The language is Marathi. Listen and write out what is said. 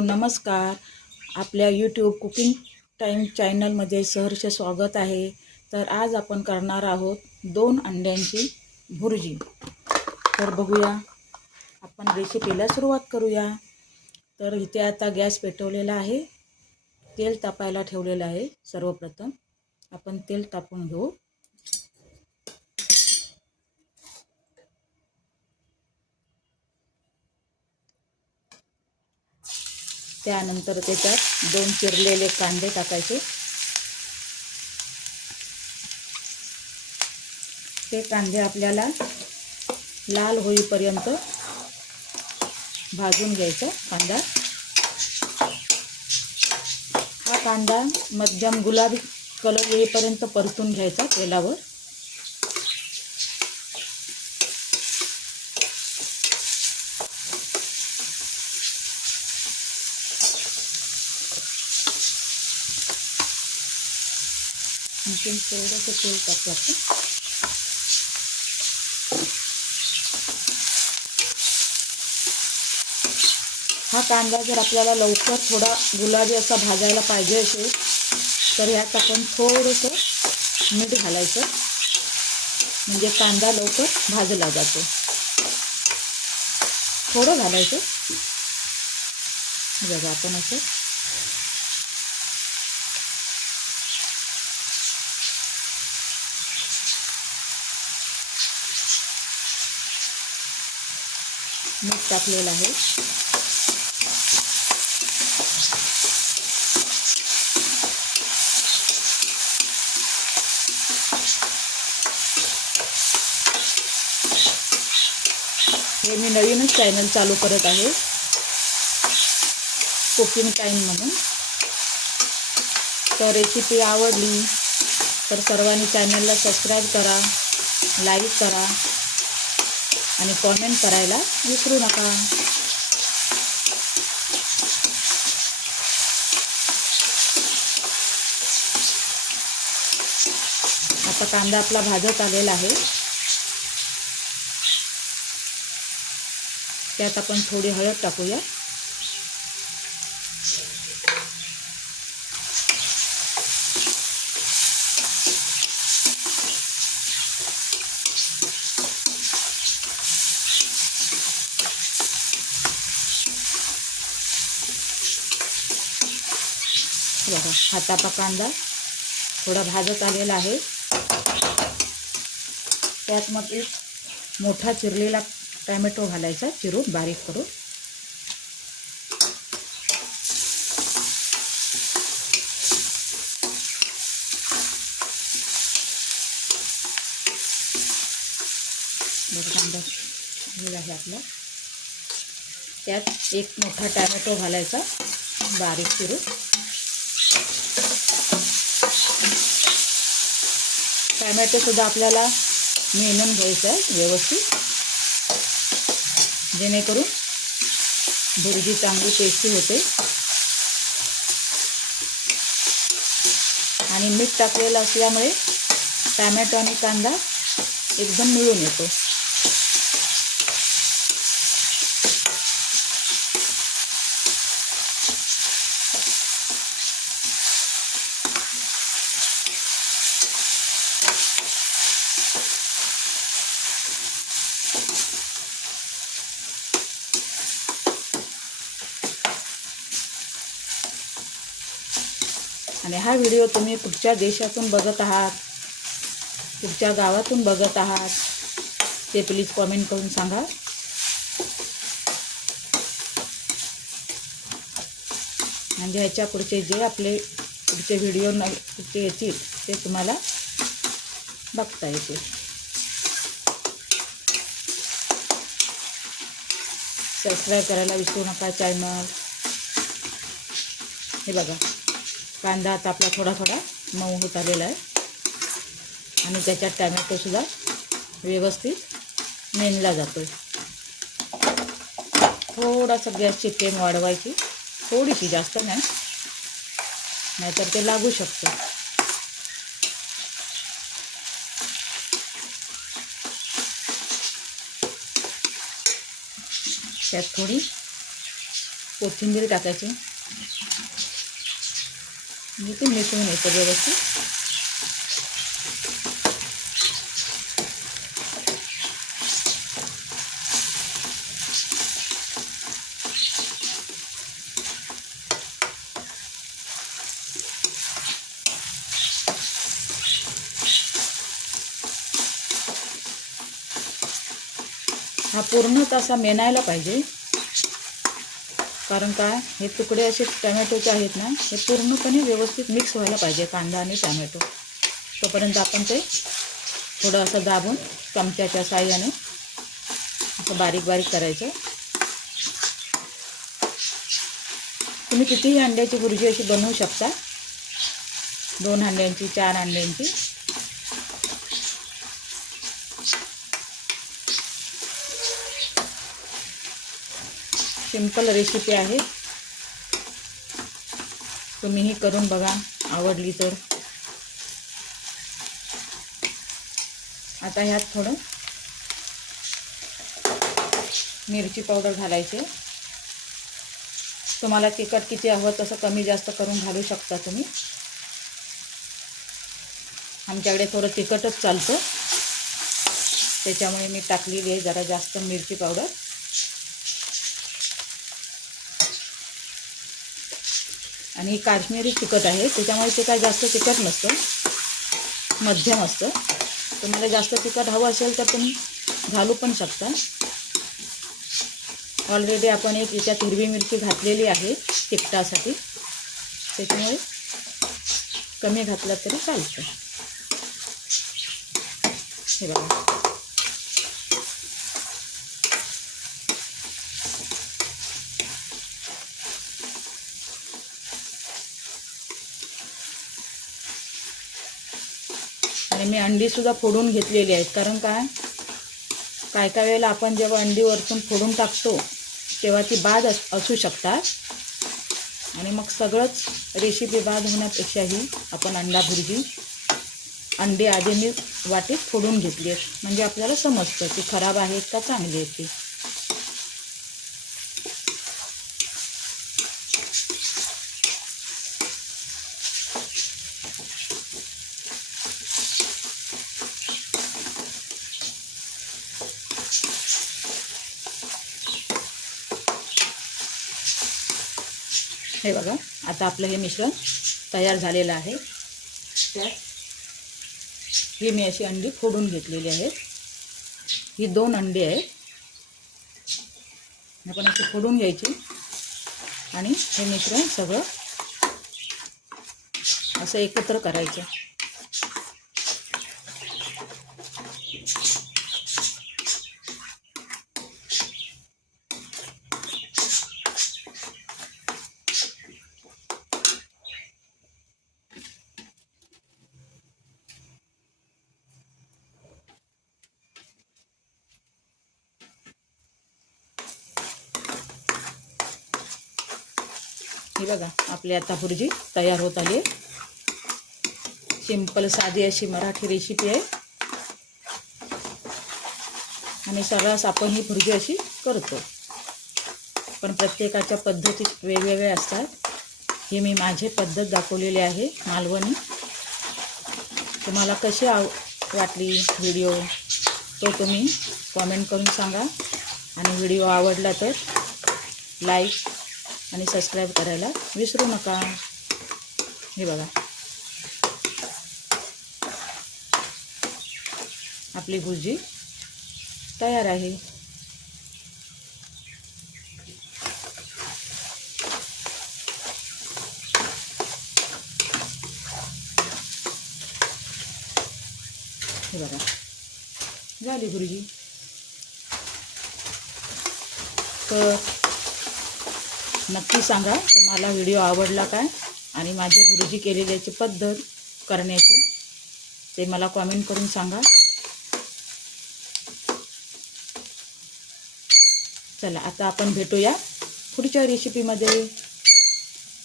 नमस्कार. आपल्या यूट्यूब कुकिंग टाईम चॅनलमध्ये सहर्ष स्वागत आहे. तर आज आपण करणार आहोत दोन अंड्यांची भुर्जी. तर बघूया. आपण रेसिपीला सुरुवात करूया. तर इथे आता गॅस पेटवलेला आहे. तेल तापायला ठेवलेलं आहे सर्वप्रथम. आपण तेल तापून घेऊ. त्यानंतर त्याच्यात दोन चिरलेले कांदे टाकायचे. ते कांदे आपल्याला लाल होईपर्यंत भाजून घ्यायचा कांदा. हा कांदा मध्यम गुलाबी कलर येईपर्यंत परतून घ्यायचा तेलावर. आणखीन थोडंसं तेल टाकू आपण हा कांदा जर आपल्याला लवकर थोडा गुलाबी असा भाजायला पाहिजे असेल तर ह्यात आपण थोडंसं मीठ घालायचं. म्हणजे कांदा लवकर भाजला जातो. थोडं घालायचं. बघा आपण असं मीठ टाकलेलं आहे. हे मी नवीनच चॅनल चालू करत आहे. कुकिंग टाईम म्हणून. तर रेसिपी आवडली तर सर्वांनी चॅनलला सबस्क्राईब करा लाईक करा. आणि कॉमेंट करायला विसरू नका. आता कांदा आपला भाजत आलेला आहे. त्यात आपण थोडी हळद टाकूया. बघा हातापा कांदा थोडा भाजत आलेला आहे. त्यात मग एक मोठा चिरलेला टॅमॅटो घालायचा चिरून बारीक करून. बरं कांदा झालेला आहे आपला. त्यात एक मोठा टॅमॅटो घालायचा बारीक चिरून. टॅमॅटोसुद्धा आपल्याला मेनून घ्यायचं आहे व्यवस्थित. जेणेकरून भुर्जी चांगली टेस्टी होते. आणि मीठ टाकलेलं असल्यामुळे टॅमॅटो आणि कांदा एकदम मिळून येतो. आणि हा व्हिडिओ तुम्ही कुठच्या देशातून बघत आहात कुठच्या गावातून बघत आहात ते प्लीज कॉमेंट करून सांगा. म्हणजे ह्याच्या पुढचे जे आपले पुढचे व्हिडिओ न पुढचे येतील ते तुम्हाला बघता येतील. सबस्क्राईब करायला विसरू नका चॅनल हे बघा. कांदा आता आपला थोडा थोडा मऊ होत आलेला आहे. आणि त्याच्यात टॅमॅटोसुद्धा व्यवस्थित मेनला जातो थोडासा गॅसची फ्लेम वाढवायची. थोडीशी जास्त नाही. नाहीतर ते लागू शकतं. त्यात थोडी कोथिंबीर टाकायची. म्हणजे ते मिसळून येतं व्यवस्थित. हा पूर्णच असा मेनायला पाहिजे. कारण काय? हे तुकडे असे टमॅटोचे आहेत ना हे पूर्णपणे व्यवस्थित मिक्स व्हायला पाहिजे कांदा आणि टमॅटो. तोपर्यंत आपण ते थोडं असं दाबून चमच्याच्या साह्याने असं बारीक बारीक करायचं. तुम्ही कितीही अंड्याची भुर्जी अशी बनवू शकता. दोन अंड्यांची चार अंड्यांची. सिंपल रेसिपी आहे. तुम्हीही करून बघा आवडली तर. आता ह्यात थोडं मिरची पावडर घालायचे. तुम्हाला तिखट किती हवं तसं कमी जास्त करून घालू शकता तुम्ही. आमच्याकडे थोडं तिखटच चालतं. त्याच्यामुळे मी टाकलेली आहे जरा जास्त मिरची पावडर. आणि काश्मीरी तिखट आहे त्याच्यामुळे ते काय जास्त तिखट नसतं. मध्यम असतं. तुम्हाला जास्त तिखट हवं असेल तर तुम्ही घालू पण शकता. ऑलरेडी आपण एक याच्यात हिरवी मिरची घातलेली आहे तिखटासाठी. त्याच्यामुळे कमी घातलं तरी चालतं. हे बघा. आणि मी अंडीसुद्धा फोडून घेतलेली आहेत. कारण काय काय काय वेळेला आपण जेव्हा अंडी वरतून फोडून टाकतो तेव्हा ती बाद अस असू शकतात. आणि मग सगळंच रेसिपी बाद होण्यापेक्षाही आपण अंडा भुर्जी अंडी आधी मी वाटीत फोडून घेतली आहेत म्हणजे आपल्याला समजतं ती खराब आहेत का चांगली आहेत ती. हे बघा आता आपलं हे मिश्रण तयार झालेलं आहे. त्यात ही मी अशी अंडी फोडून घेतलेली आहेत. ही दोन अंडी आहेत. आपण अशी फोडून घ्यायची. आणि हे मिश्रण सगळं असं एकत्र करायचं. बघा आपली आता भुर्जी तयार होत आली. आहे सिंपल साधी अशी मराठी रेसिपी आहे. आणि सर्रास आपण ही भुर्जी अशी करतो. पण प्रत्येकाच्या पद्धती वेगवेगळ्या असतात. हे मी माझी पद्धत दाखवलेली आहे मालवणी. तुम्हाला कशी आव वाटली व्हिडिओ तो तुम्ही कॉमेंट करून सांगा. आणि व्हिडिओ आवडला तर लाईक आणि सबस्क्राईब करायला विसरू नका. हे बघा. आपली भुजी तयार आहे. हे बघा. झाली भुर्जी. तर नक्की सांगा तुम्हाला व्हिडिओ आवडला काय आणि माझ्या गुरुजी केलेल्याची पद्धत करण्याची ते मला कॉमेंट करून सांगा. चला आता आपण भेटूया पुढच्या रेसिपीमध्ये